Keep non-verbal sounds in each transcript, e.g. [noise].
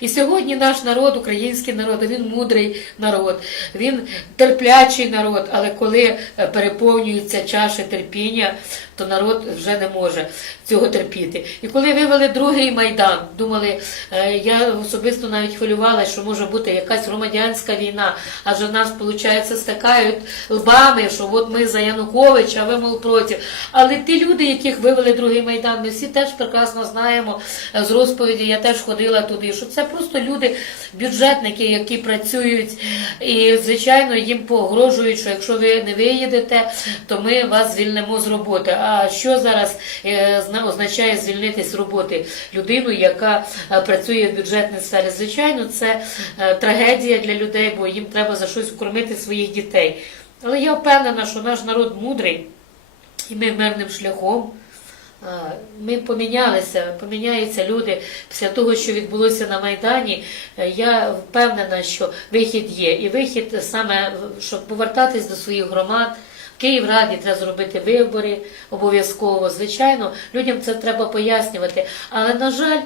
І сьогодні наш народ, український народ, він мудрий народ, він терплячий народ, але коли переповнюється переповнюються чаші терпіння, то народ вже не може цього терпіти. І коли вивели другий майдан, думали, е, я особисто навіть хвилювалася, що може бути якась громадянська війна, адже нас, виходить, стикають лбами, що от ми за Януковича, а ви мол проти. Але ті люди, яких вивели другий майдан, ми всі теж прекрасно знаємо е, з розповіді, я теж ходила туди, що це просто люди, бюджетники, які працюють, і звичайно їм погрожують, що якщо ви не виїдете, то ми вас звільнимо з роботи. А що зараз е, означає звільнити з роботи людину, яка е, працює в бюджетній сфері? Звичайно, це е, трагедія для людей, бо їм треба за щось кормити своїх дітей. Але я впевнена, що наш народ мудрий, і ми мирним шляхом. Ми помінялися, поміняються люди після того, що відбулося на Майдані. Я впевнена, що вихід є. І вихід саме, щоб повертатись до своїх громад. В Київраді треба зробити вибори обов'язково. Звичайно, людям це треба пояснювати. Але, на жаль,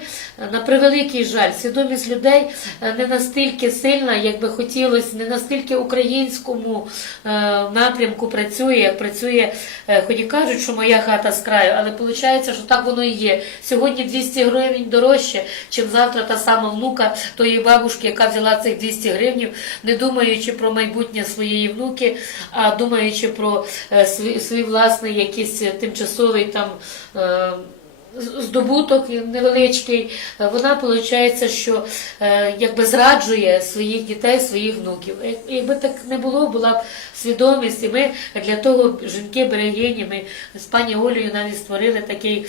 на превеликий жаль, свідомість людей е, не настільки сильна, як би хотілося, не настільки українському е, напрямку працює, як працює, е, хоч і кажуть, що моя хата з краю, але виходить, що так воно і є. Сьогодні 200 гривень дорожче, чим завтра та сама внука тої бабушки, яка взяла цих 200 гривень, не думаючи про майбутнє своєї внуки, а думаючи про е, свій, свій власний якийсь е, тимчасовий там. Е, Здобуток невеличкий, Е, вона виходить, що е, якби зраджує своїх дітей, своїх внуків. Якби так не було, була б свідомість, і ми для того жінки берегині, ми з пані Олею навіть створили такий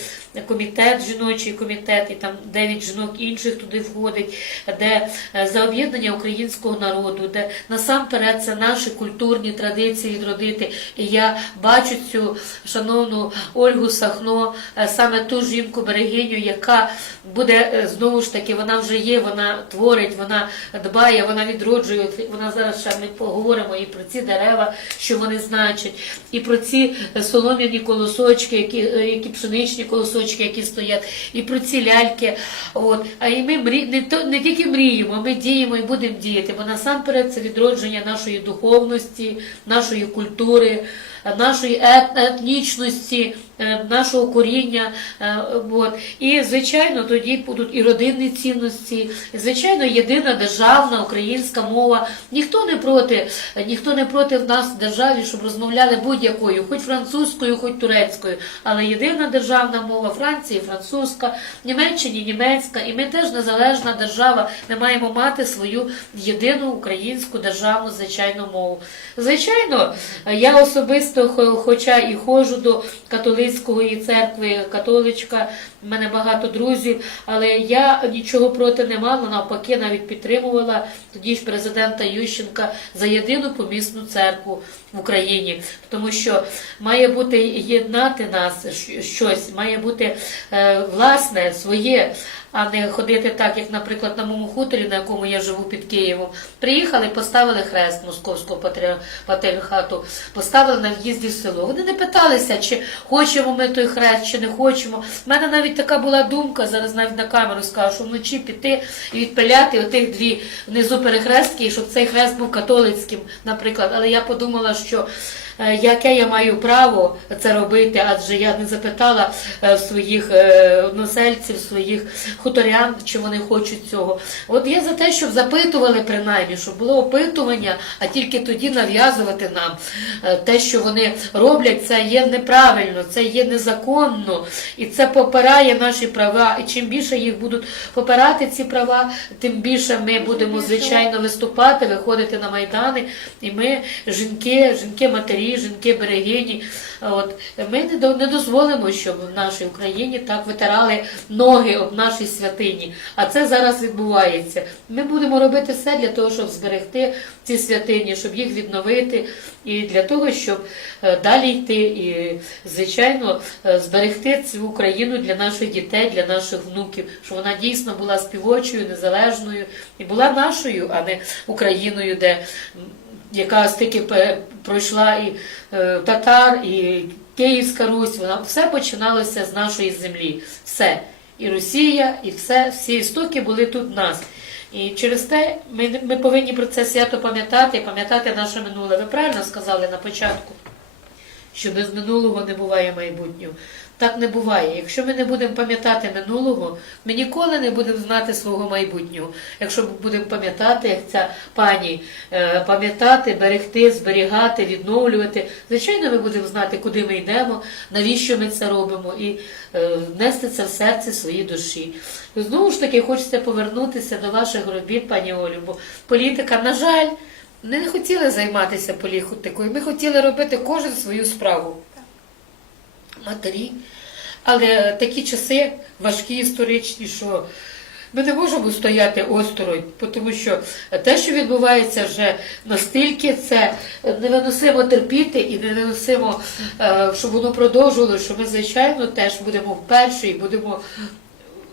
комітет, жіночий комітет, і там дев'ять жінок інших туди входить, де е, за об'єднання українського народу, де насамперед це наші культурні традиції відродити. І я бачу цю шановну Ольгу Сахно, е, саме ту жінку берегиню, яка буде е, знову ж таки, вона вже є, вона творить, вона дбає, вона відроджує. Вона зараз ще ми поговоримо і про ці дерева, що вони значать, і про ці солом'яні колосочки, які, е, які пшеничні колосочки, які стоять, і про ці ляльки. От. А і ми мрі... не, то, не тільки мріємо, ми діємо і будемо діяти, бо насамперед це відродження нашої духовності, нашої культури, нашої ет- етнічності, е, нашого коріння. е. І, звичайно, тоді будуть і родинні цінності, і, звичайно, єдина державна українська мова. Ніхто не проти, е, ніхто не проти в нас в державі, щоб розмовляли будь-якою, хоч французькою, хоч турецькою. Але єдина державна мова Франції, французька, Німеччині, німецька. І ми теж незалежна держава. Ми маємо мати свою єдину українську державну звичайну мову. Звичайно, я особисто, хо- хоча і ходжу до католицької церкви, католичка, в мене багато друзів, але я нічого проти не мала, навпаки, навіть підтримувала тоді ж президента Ющенка за єдину помісну церкву в Україні, тому що має бути єднати нас щось, має бути е, власне своє. А не ходити так, як, наприклад, на моєму хуторі, на якому я живу під Києвом. Приїхали, поставили хрест московського патрі- патріархату, поставили на в'їзді в село. Вони не питалися, чи хочемо ми той хрест, чи не хочемо. У мене навіть така була думка, зараз навіть на камеру скажу, що вночі піти і відпиляти отих дві внизу перехрестки, щоб цей хрест був католицьким, наприклад. Але я подумала, що яке я маю право це робити, адже я не запитала е, своїх е, односельців, своїх хуторян, чи вони хочуть цього. От я за те, щоб запитували принаймні, щоб було опитування, а тільки тоді нав'язувати нам е, те, що вони роблять, це є неправильно, це є незаконно, і це попирає наші права. І чим більше їх будуть попирати ці права, тим більше ми будемо звичайно виступати, виходити на майдани. І ми, жінки, жінки-матері, жінки-берегині, от ми не до- не дозволимо, щоб в нашій Україні так витирали ноги об нашій святині. А це зараз відбувається. Ми будемо робити все для того, щоб зберегти ці святині, щоб їх відновити, і для того, щоб е, далі йти і, звичайно, е, зберегти цю Україну для наших дітей, для наших внуків, щоб вона дійсно була співочою, незалежною і була нашою, а не Україною, де яка стільки пройшла і е, татар, і Київська Русь, вона все починалося з нашої землі. Все. І Росія, і все, всі істоки були тут в нас. І через те ми, ми повинні про це свято пам'ятати, пам'ятати наше минуле. Ви правильно сказали на початку, що без минулого не буває майбутнього. Так не буває. Якщо ми не будемо пам'ятати минулого, ми ніколи не будемо знати свого майбутнього. Якщо ми будемо пам'ятати, як ця пані, е, пам'ятати, берегти, зберігати, відновлювати, звичайно, ми будемо знати, куди ми йдемо, навіщо ми це робимо, і е, нести це в серці своїй душі. Знову ж таки, хочеться повернутися до ваших робіт, пані Олю, бо політика, на жаль, не хотіли займатися політикою. Ми хотіли робити кожен свою справу матері. Але такі часи важкі історичні, що ми не можемо стояти осторонь, тому що те, що відбувається вже настільки, це невиносимо терпіти і невиносимо, е, щоб воно продовжувало, що ми, звичайно, теж будемо вперше і будемо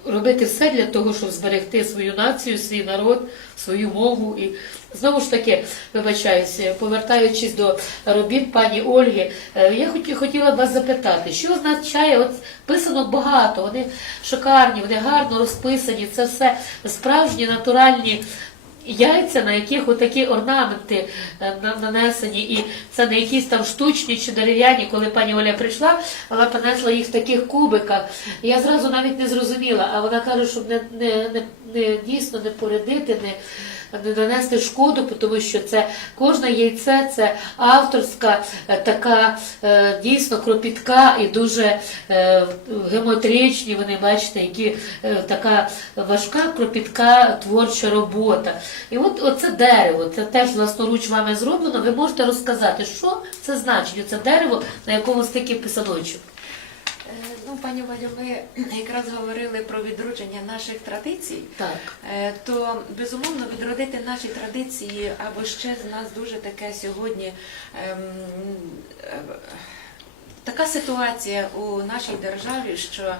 робити все для того, щоб зберегти свою націю, свій народ, свою мову. І знову ж таки, вибачаюся, повертаючись до робіт пані Ольги, е, я хоті- хотіла б вас запитати, що означає, от писанок багато, вони шикарні, вони гарно розписані, це все справжні натуральні. Яйця, на яких отакі орнаменти е, нанесені, і це не якісь там штучні чи дерев'яні. Коли пані Оля прийшла, вона принесла їх в таких кубиках. Я зразу навіть не зрозуміла, а вона каже, щоб не, не, не, не дійсно не порядити, не, не нанести шкоду, тому що це кожне яйце це авторська е, така е, дійсно кропітка і дуже е, геометричні. Вони бачите, які така важка кропітка творча робота. І от оце дерево, це теж власноруч вами зроблено. Ви можете розказати, що це значить, це дерево, на якому стільки писаночок. Е, Ну, пані Валю, ми якраз говорили про відродження наших традицій. Так. Е, То безумовно відродити наші традиції або ще з нас дуже таке сьогодні. ем, е, Така ситуація у нашій державі, що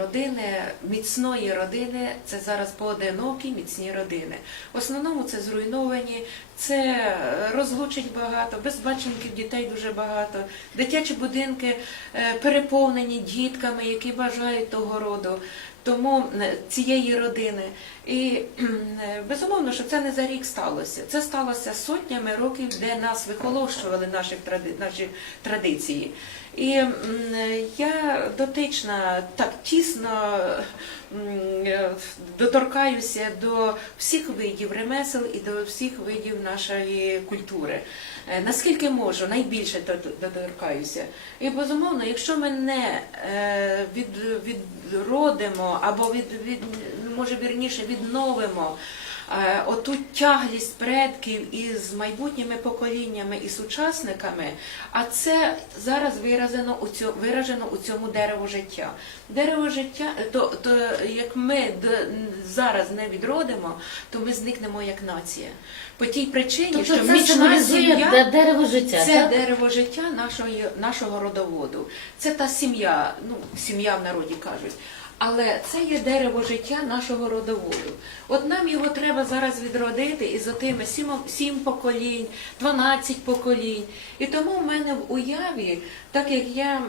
родини, міцної родини, це зараз поодинокі міцні родини. В основному це зруйновані, це е, розлучень багато, безбаченків дітей дуже багато, дитячі будинки е, переповнені дітками, які бажають того роду. Тому е, цієї родини. І е, безумовно, що це не за рік сталося. Це сталося сотнями років, де нас вихолощували наші, наші традиції. І е, я дотична так тісно доторкаюся до всіх видів ремесел і до всіх видів нашої культури. Е, Наскільки можу, найбільше дот- доторкаюся. І безумовно, якщо ми не е, від, відродимо або від, від може вірніше відновимо е, оту тяглість предків із майбутніми поколіннями і сучасниками, а це зараз виражено у цьому, виражено у цьому дерево життя. Дерево життя, то, то як ми зараз не відродимо, то ми зникнемо як нація. По тій причині, Тобто що мічна сім'я дерево життя. це так? дерево життя нашої, нашого родоводу. Це та сім'я, ну, сім'я в народі кажуть. Але це є дерево життя нашого родоводу. От нам його треба зараз відродити із отими сім, сім поколінь, 12 поколінь. І тому в мене в уяві, так як я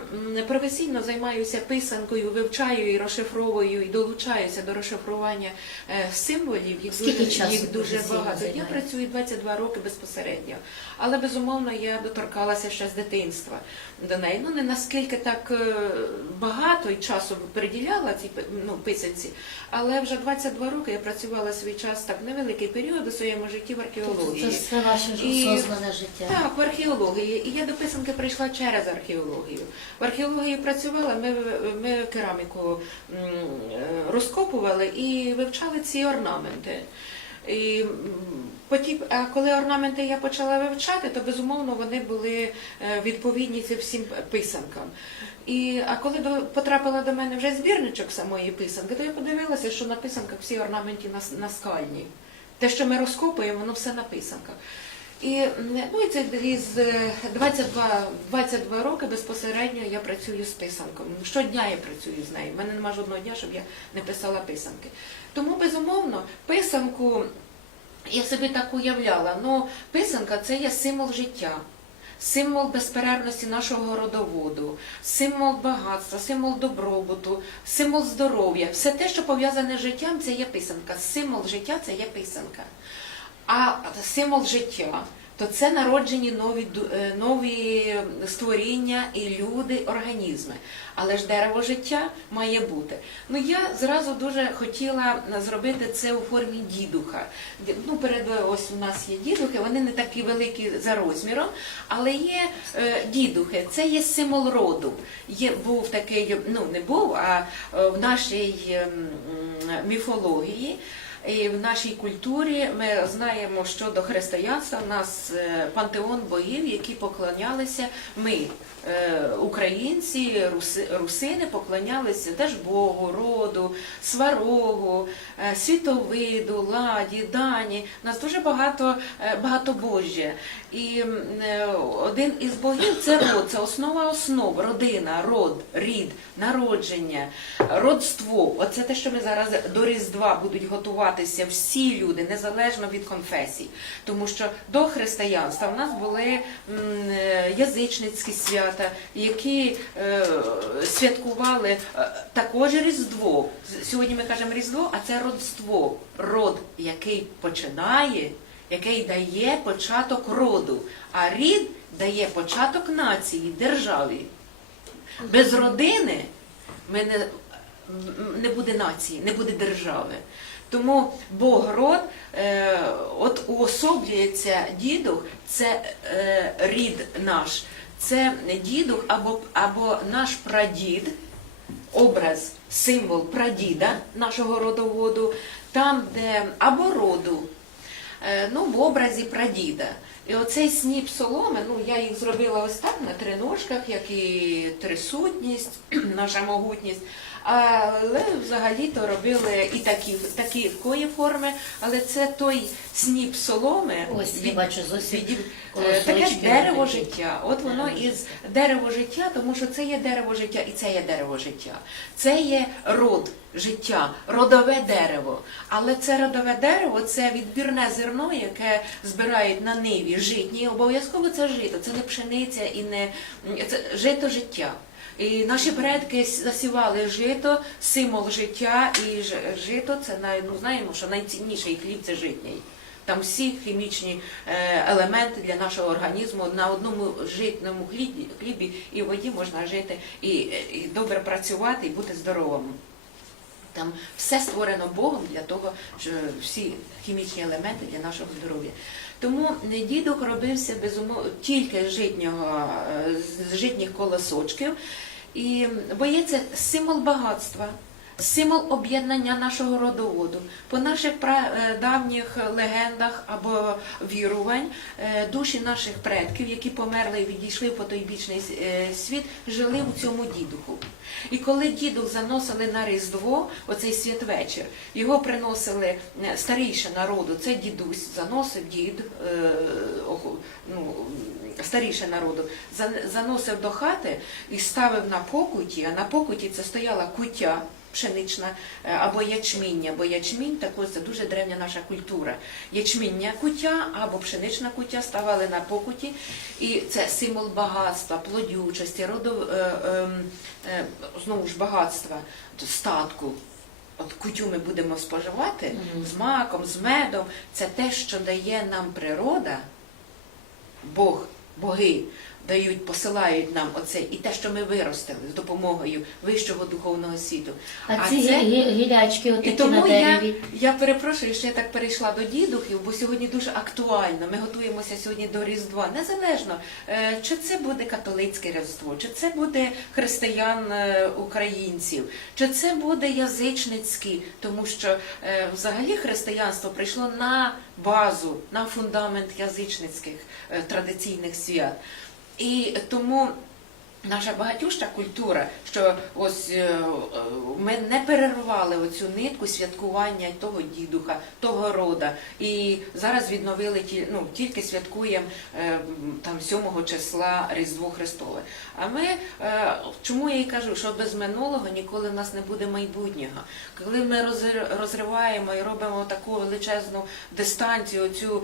професійно займаюся писанкою, вивчаю і розшифровую, і долучаюся до розшифрування е, символів, їх Скільки дуже, їх дуже багато. Я працюю 22 роки безпосередньо. Але безумовно я доторкалася ще з дитинства до неї. Ну не наскільки так е, багато і часу приділяла цій ну, писанці, але вже 22 роки я працювала свій час так невеликий період у своєму житті в Тобто це археології. все ваше І- осознане життя. Так, в археології. І я до писанки прийшла через археологію. В археології працювала, ми, ми кераміку розкопували і вивчали ці орнаменти. І потім, а коли орнаменти я почала вивчати, то безумовно вони були е, відповідні цим всім писанкам. І, а коли до, потрапила до мене вже збірничок самої писанки, то я подивилася, що на писанках всі орнаменти нас- наскальні. Те, що ми розкопуємо, воно все на писанках. І, ну, і це із е, 22, 22 роки безпосередньо я працюю з писанком. Щодня я працюю з нею. У мене немає жодного дня, щоб я не писала писанки. Тому, безумовно, писанку я собі так уявляла. Ну, писанка це є символ життя. символ безперервності нашого родоводу, символ багатства, символ добробуту, символ здоров'я. Все те, що пов'язане з життям, це є писанка. Символ життя це є писанка. А символ життя то це народжені нові, е, нові створіння і люди, організми. Але ж дерево життя має бути. Ну я зразу дуже хотіла зробити це у формі дідуха. Ну, перед ось у нас є дідухи, вони не такі великі за розміром, але є е, дідухи. Це є символ роду. Є був такий, ну не був, а е, в нашій ем, міфології. І в нашій культурі ми знаємо, що до християнства в нас е, пантеон богів, які поклонялися ми, е, українці, русини, поклонялися теж Богу, роду, сварогу, е, світовиду, ладі, дані. У нас дуже багато багатобожжя. І один із богів це род, це основа основ, родина, род, рід, народження, родство. Оце те, що ми зараз до Різдва будуть готуватися всі люди, незалежно від конфесій. Тому що до християнства в нас були е, язичницькі свята, які е, святкували е, також Різдво. Сьогодні ми кажемо Різдво, а це родство, род, який починає, який дає початок роду, а рід дає початок нації, державі. Без родини ми не, не буде нації, не буде держави. Тому Бог род, е, от уособлюється дідух, це е, рід наш, це дідух або, або наш прадід, образ, символ прадіда нашого родоводу, там, де або роду, е, ну, в образі прадіда. І оцей сніп соломи, ну я їх зробила ось так на три ножках, як і трисутність, [clears throat] наша могутність. Але взагалі-то робили і такі, такі кої форми, але це той сніп соломи. Ось я від- бачу зовсім від- колосочки Таке дерево такі. життя. От воно із дерево життя, тому що це є дерево життя і це є дерево життя. Це є род життя, родове дерево. Але це родове дерево це відбірне зерно, яке збирають на ниві житні. Обов'язково це жито, це не пшениця і не це жито життя. І наші предки засівали жито, символ життя, і жито це най- ну, знаємо, що найцінніший хліб це житній. Там всі хімічні е, елементи для нашого організму на одному житному хлібі, і воді можна жити і добре працювати і бути здоровим. Там все створено Богом для того, що всі хімічні елементи для нашого здоров'я. Тому дідок дідух робився безумов... тільки з житнього, е, з житніх колосочків, і бо є це символ багатства. Символ об'єднання нашого родоводу. По наших е, давніх легендах або вірувань е, душі наших предків, які померли і відійшли в потойбічний е, світ, жили у цьому дідуху. І коли дідух заносили на Різдво, оцей святвечір, його приносили старіше народу, це дідусь, заносив дід, ну, старіше народу, заносив до хати і ставив на покуті, а на покуті це стояла кутя пшенична е, або ячміння, бо ячмінь також це дуже древня наша культура. Ячміння кутя або пшенична кутя ставали на покуті, і це символ багатства, плодючості, родов, е, ем, е, знову ж багатства, статку. От кутю ми будемо споживати Мгм. з маком, з медом. Це те, що дає нам природа, Бог, боги дають, посилають нам оце, і те, що ми виростили з допомогою вищого духовного світу. А ці гі- гі- гілячки отакі на тому я, дереві. я перепрошую, що я так перейшла до дідухів, бо сьогодні дуже актуально. Ми готуємося сьогодні до Різдва. Незалежно, е, чи це буде католицьке Різдво, чи це буде християн е, українців, чи це буде язичницьке, тому що е, взагалі християнство прийшло на базу, на фундамент язичницьких традиційних свят. І тому Наша багатюща культура, що ось е, е, ми не перервали оцю нитку святкування того дідуха, того рода. І зараз відновили ті, ну, тільки святкуємо е, там 7 числа Різдво Христове. А ми чому я і кажу, що без минулого ніколи в нас не буде майбутнього. Коли ми розри- розриваємо і робимо таку величезну дистанцію, цю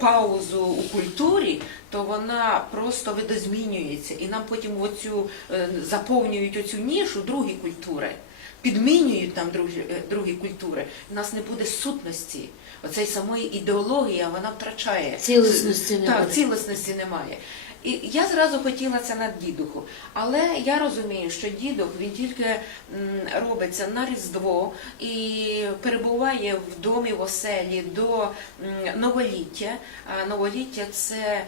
паузу у культурі, то вона просто видозмінюється, і нам потім оцю е, заповнюють оцю нішу другі культури. Підмінюють нам другі, е, другі культури, у нас не буде сутності. Оцей самої ідеології, вона втрачає Цілісності так, буде. цілісності немає. І я зразу хотіла це на дідуху. Але я розумію, що дідух він тільки робиться на Різдво і перебуває в домі в оселі до новоліття. А новоліття це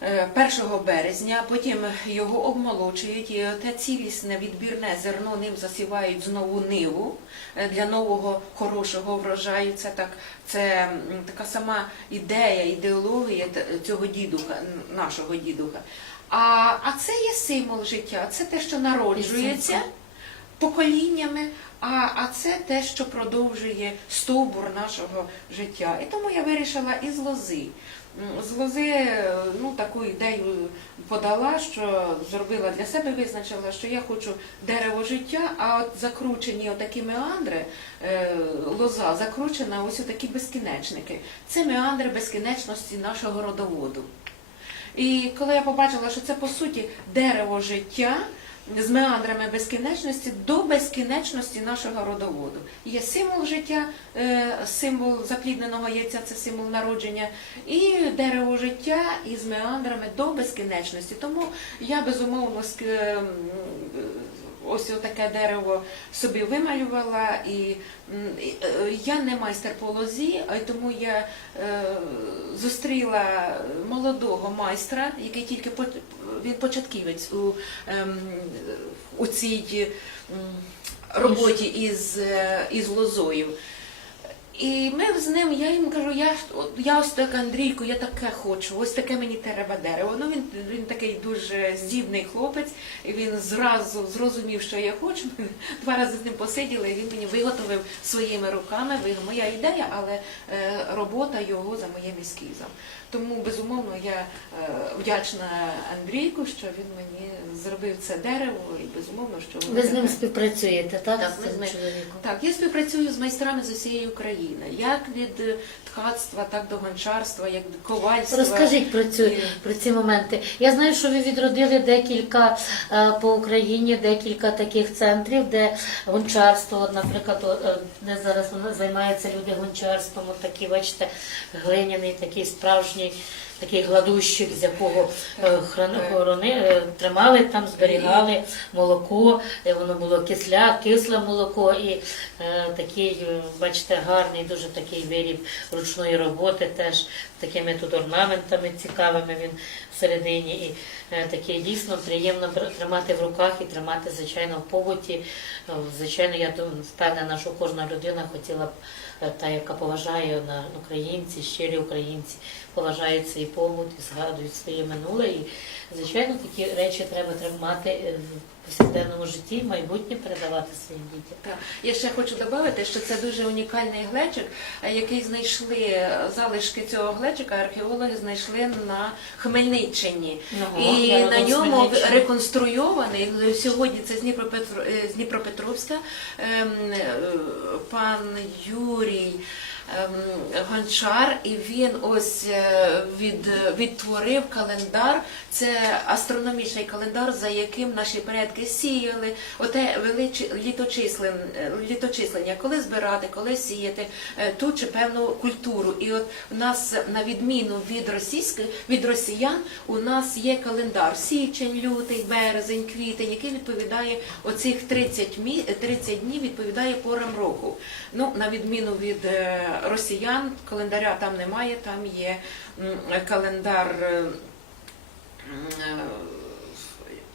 1 березня, потім його обмолочують, і те цілісне відбірне зерно ним засівають знову ниву е, для нового хорошого врожаю. Це так, це така сама ідея, ідеологія цього дідуха, нашого дідуха. А, а це є символ життя, це те, що народжується поколіннями, а, а це те, що продовжує стовбур нашого життя. І тому я вирішила із лози. З лози е, ну, таку ідею подала, що зробила для себе, визначила, що я хочу дерево життя, а от закручені отакі меандри, е, лоза закручена ось такі безкінечники. Це меандри безкінечності нашого родоводу. І коли я побачила, що це по суті дерево життя з меандрами безкінечності до безкінечності нашого родоводу. Є символ життя, е, символ заплідненого яйця це символ народження, і дерево життя із меандрами до безкінечності. Тому я безумовно ем, ось таке дерево собі вималювала, і е, я не майстер по лозі, а й тому я е, зустріла молодого майстра, який тільки по- він початківець у, ем, у цій роботі із, е, із лозою. І ми з ним, я йому кажу, я, от я ось так, Андрійку, я таке хочу, ось таке мені треба дерево. Ну він, він такий дуже здібний хлопець, і він зразу зрозумів, що я хочу. Ми два рази з ним посиділи, і він мені виготовив своїми руками. Моя ідея, але е, робота його за моїм ескізом. Тому безумовно я е, вдячна Андрійку, що він мені зробив це дерево, і безумовно, що Ви з ним співпрацюєте, так? Так, з ми з ним- Так, я співпрацюю з майстрами з усієї України, як від е, ткацтва, так до гончарства, як до ковальства. Розкажіть про, цю, про ці моменти. Я знаю, що ви відродили декілька е, по Україні, декілька таких центрів, де гончарство, наприклад, е, де зараз займаються люди гончарством, от такі, бачите, глиняний, такий справжній. Такий гладущик, з якого е, хорони, е, тримали там, зберігали молоко, воно було кисля, кисле молоко і е, такий, бачите, гарний, дуже такий виріб ручної роботи, теж такими тут орнаментами цікавими він всередині. І е, такий дійсно приємно тримати в руках і тримати, звичайно, в побуті. Звичайно, я впевнена, що кожна людина хотіла б, та, яка поважає на українці, щирі українці, поважають свій побут і згадують своє минуле. І, звичайно, такі речі треба тримати е, повсякденному житті, в майбутнє передавати своїм дітям. Так. Я ще хочу додати, що це дуже унікальний глечик, е, який знайшли е, залишки цього глечика, археологи знайшли на Хмельниччині. Ого, І на ньому реконструйований е, сьогодні це з, Дніпропетро... е, з Дніпропетровська ем, пан Юрій. Ем, Гончар, і він ось е, від, відтворив календар. Це астрономічний календар, за яким наші предки сіяли. Оте величе літочислен, е, літочислення, коли збирати, коли сіяти е, ту чи певну культуру. І от у нас на відміну від російської від росіян, у нас є календар січень, лютий, березень, квітень, який відповідає оцих 30, мі, 30 днів відповідає порам року. Ну, на відміну від росіян, календаря там немає, там є календар. е,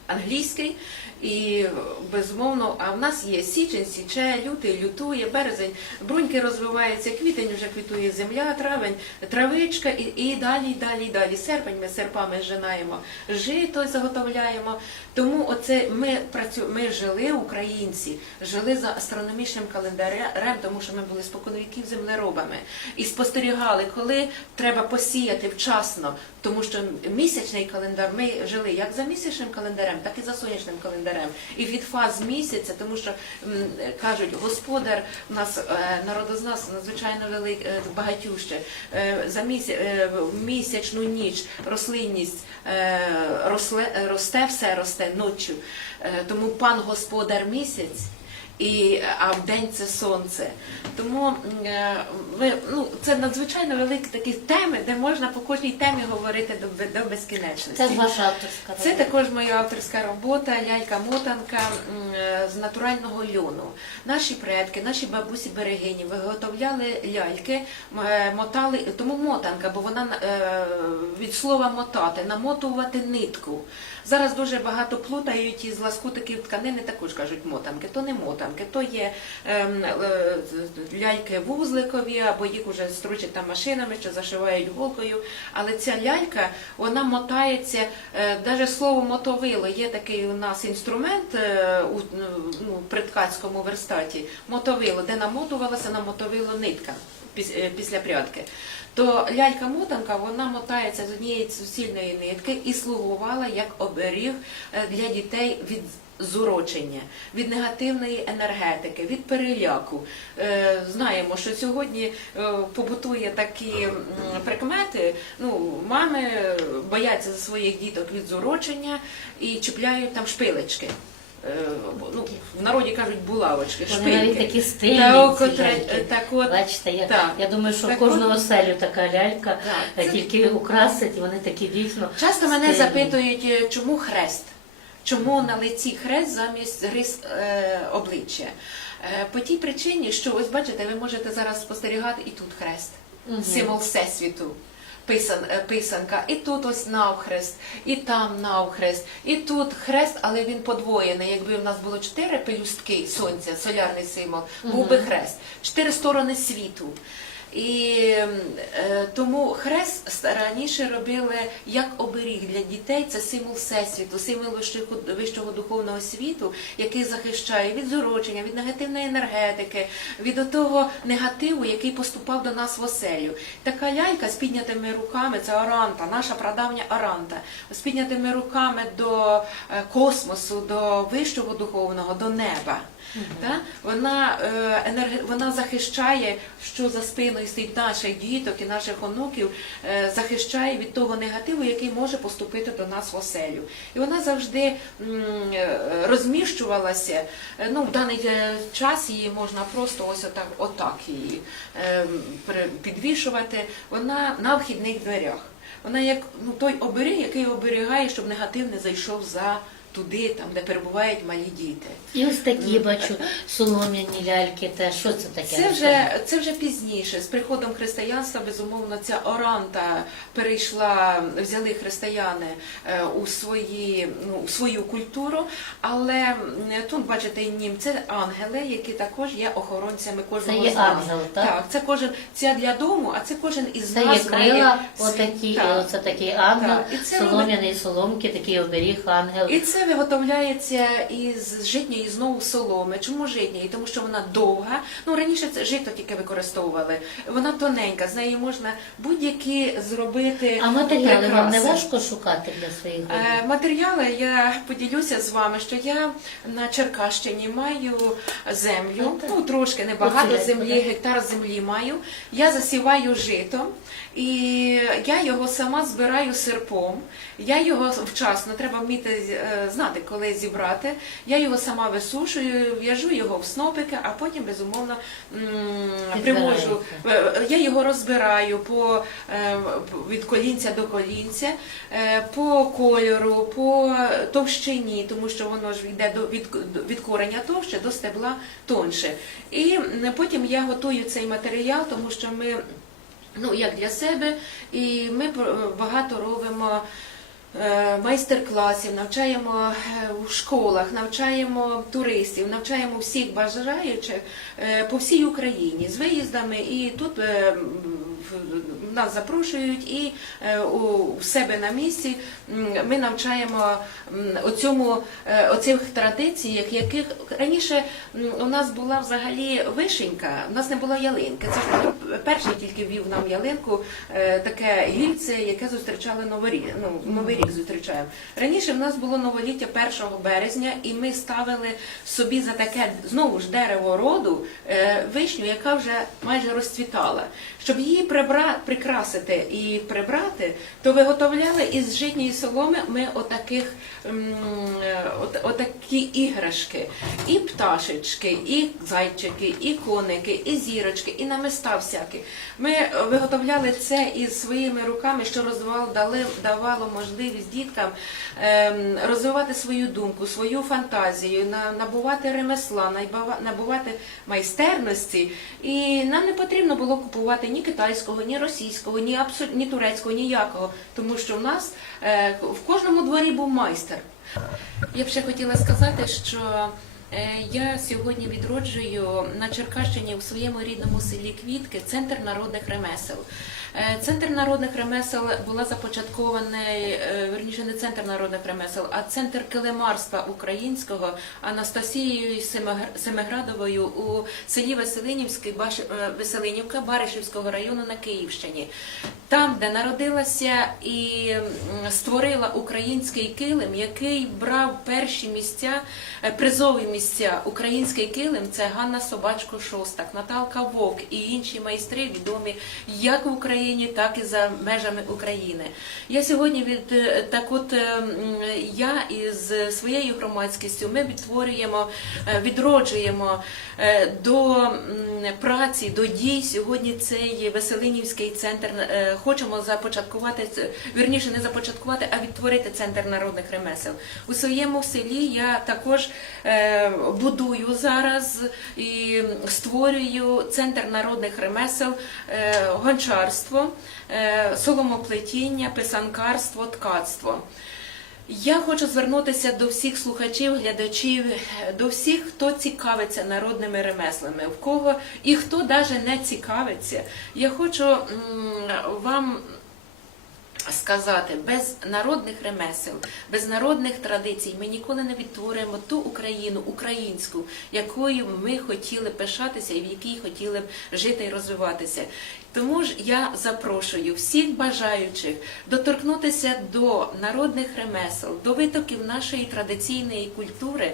Англійський, І безумовно, а в нас є січень, січе, лютий, лютує, березень, бруньки розвиваються, квітень вже квітує земля, травень, травичка і, і далі, далі, далі. Серпень ми серпами жинаємо, жито заготовляємо. Тому оце ми працю... ми жили, українці, жили за астрономічним календарем, тому що ми були споконвіків землеробами і спостерігали, коли треба посіяти вчасно, тому що місячний календар ми жили як за місячним календарем, так і за сонячним календарем. І від фаз місяця, тому що кажуть, господар у нас е, народознавство надзвичайно велик, е, багатюще. Е, За місяць, місячну ніч рослинність е, росле, е, росте, все росте ночі. Е, Тому пан господар місяць. І, а в день це сонце. Тому е, ви, ну, це надзвичайно великі такі теми, де можна по кожній темі говорити до, до безкінечності. Це ваша авторська Це також моя авторська робота, лялька-мотанка е, з натурального льону. Наші предки, наші бабусі берегині виготовляли ляльки, е, мотали, тому мотанка, бо вона від слова мотати, намотувати нитку. Зараз дуже багато плутають із ласкутиків тканини, також кажуть мотанки. То не мотанки, то є ем, е, ляльки вузликові, або їх вже стручать там машинами, чи зашивають голкою. Але ця лялька, вона мотається, навіть слово мотовило, є такий у нас інструмент е, у ну, при верстаті, мотовило, де намотувалася на мотовило нитка е, після прядки. То лялька-мотанка вона мотається з однієї суцільної нитки і слугувала як оберіг е, для дітей від зурочення, від негативної енергетики, від переляку. Е, Знаємо, що сьогодні е, побутує такі прикмети. Ну, мами бояться за своїх діток від зурочення і чіпляють там шпилечки. Е, Ну, в народі кажуть булавочки, Вони шпильки. навіть такі стильні. Ці от, так от, Бачите, я, так. я думаю, що Так кожного селю така лялька, Так, е, це- тільки украсить, і вони такі дійсно. Часто мене стильні. запитують, чому хрест? Чому на лиці хрест замість рис е, обличчя? Е, по тій причині, що ось бачите, ви можете зараз спостерігати і тут хрест, Мгм. символ всесвіту. Писан, е, писанка, і тут ось навхрест, і там навхрест, і тут хрест, але він подвоєний. Якби в нас було чотири пелюстки сонця, солярний символ, був би хрест, чотири сторони світу. І е, тому хрест раніше робили як оберіг для дітей. Це символ всесвіту, символ вищого, вищого духовного світу, який захищає від зурочення, від негативної енергетики, від того негативу, який поступав до нас в оселю. Така лялька з піднятими руками, це оранта, наша прадавня оранта, з піднятими руками до е, космосу, до вищого духовного, до неба. Та? Вона, е, енерге... вона захищає, що за спиною стоїть наших діток і наших онуків, е, захищає від того негативу, який може поступити до нас в оселю. І вона завжди е, розміщувалася. Е, Ну, в даний час її можна просто ось отак, отак її підвішувати. Вона на вхідних дверях. Вона як ну, той оберіг, який оберігає, щоб негатив не зайшов за туди, там, де перебувають малі діти. І ось такі бачу солом'яні ляльки. Теж що це таке? Це вже, це вже пізніше. З приходом християнства, безумовно, ця оранта перейшла, взяли християни е, у, свої, ну, у свою культуру. Але тут, бачите, і нім, це ангели, які також є охоронцями кожного є з нас. ангел, так? Так, це кожен, це для дому, а це кожен із Це є нас має крила, отакі, Так. оце такий ангел, Так, і це солом'яний соломки, такий оберіг, ангел. І це виготовляється із житньої знову соломи. Чому житньої? Тому що вона довга. Ну раніше це жито тільки використовували. Вона тоненька, з неї можна будь-які зробити. А матеріали вам не важко шукати для своїх Е. Матеріали я поділюся з вами, що я на Черкащині маю землю, Ну, ну трошки небагато землі, гектар землі маю. Я засіваю житом, і я його сама збираю серпом. Я його вчасно треба вміти е, знати, коли зібрати. Я його сама висушую, в'яжу його в снопики, а потім безумовно. Підбираєте. Е, Я його розбираю по, е, від колінця до колінця, по кольору, по товщині, тому що воно ж йде до, від, від кореня товще до стебла тонше. І потім я готую цей матеріал, тому що ми, ну як для себе, і ми багато робимо. е, майстер-класів, навчаємо в школах, навчаємо туристів, навчаємо всіх бажаючих е, по всій Україні з виїздами. І тут е, нас запрошують і е, у себе на місці ми навчаємо оцьому, е, оцих традиціях, яких раніше у нас була взагалі вишенька, у нас не було ялинки. Це ж перший тільки ввів нам ялинку, е, таке гільце, яке зустрічали Новий. Ну, Новий рік зустрічаємо. Раніше в нас було новоліття 1 березня, і ми ставили собі за таке знову ж дерево роду вишню, яка вже майже розцвітала. Щоб її прибра... прикрасити і прибрати, то виготовляли із житньої соломи ми отаких от, отакі іграшки, і пташечки, і зайчики, і коники, і зірочки, і намиста всякі. Ми виготовляли це із своїми руками, що розвивало, дали, давало можливість діткам ем, розвивати свою думку, свою фантазію, на- набувати ремесла, набувати майстерності. І нам не потрібно було купувати ні китайського, ні російського, ні, абсо... ні турецького, ніякого, тому що в нас е, в кожному дворі був майстер. Я б ще хотіла сказати, що е, я сьогодні відроджую на Черкащині у своєму рідному селі Квітки центр народних ремесел. Е, Центр народних ремесел була започаткований, е, верніше не центр народних ремесел, а центр килимарства українського Анастасією Семигр- Семиградовою у селі Веселинівський, е, Веселинівка Баришівського району на Київщині. Там, де народилася і створила український килим, який брав перші місця, призові місця. Український килим це Ганна Собачко Шостак, Наталка Вовк і інші майстри відомі як в Україні, так і за межами України. Я сьогодні від е, так, от е, я із своєю громадськістю ми відтворюємо, е, відроджуємо до праці, до дій. Сьогодні цей Веселинівський центр хочемо започаткувати вірніше не започаткувати, а відтворити центр народних ремесел. У своєму селі я також будую зараз і створюю центр народних ремесел, е, гончарство, е, соломоплетіння, писанкарство, ткацтво. Я хочу звернутися до всіх слухачів, глядачів, до всіх, хто цікавиться народними ремеслами, в кого і хто навіть не цікавиться. Я хочу вам сказати, без народних ремесел, без народних традицій ми ніколи не відтворимо ту Україну, українську, якою ми хотіли пишатися і в якій хотіли б жити і розвиватися. Тому ж я запрошую всіх бажаючих доторкнутися до народних ремесел, до витоків нашої традиційної культури.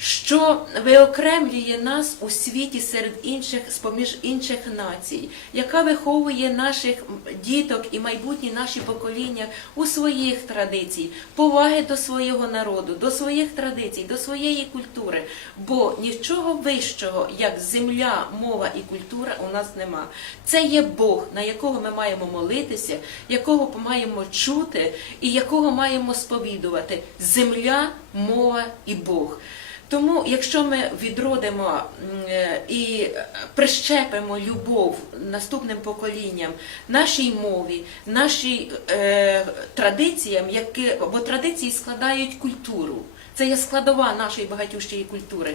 Що виокремлює нас у світі серед інших з-поміж інших націй, яка виховує наших діток і майбутні наші покоління у своїх традицій, поваги до свого народу, до своїх традицій, до своєї культури. Бо нічого вищого, як земля, мова і культура, у нас нема. Це є Бог, на якого ми маємо молитися, якого маємо чути і якого маємо сповідувати. Земля, мова і Бог. Тому, якщо ми відродимо е, і прищепимо любов наступним поколінням, нашій мові, нашій е, традиціям, які, бо традиції складають культуру, це є складова нашої багатющої культури,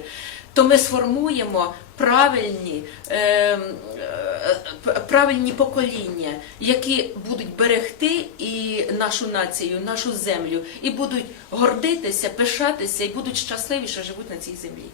то ми сформуємо правильні, е, е, правильні покоління, які будуть берегти і нашу націю, нашу землю, і будуть гордитися, пишатися, і будуть щасливі, що живуть на цій землі.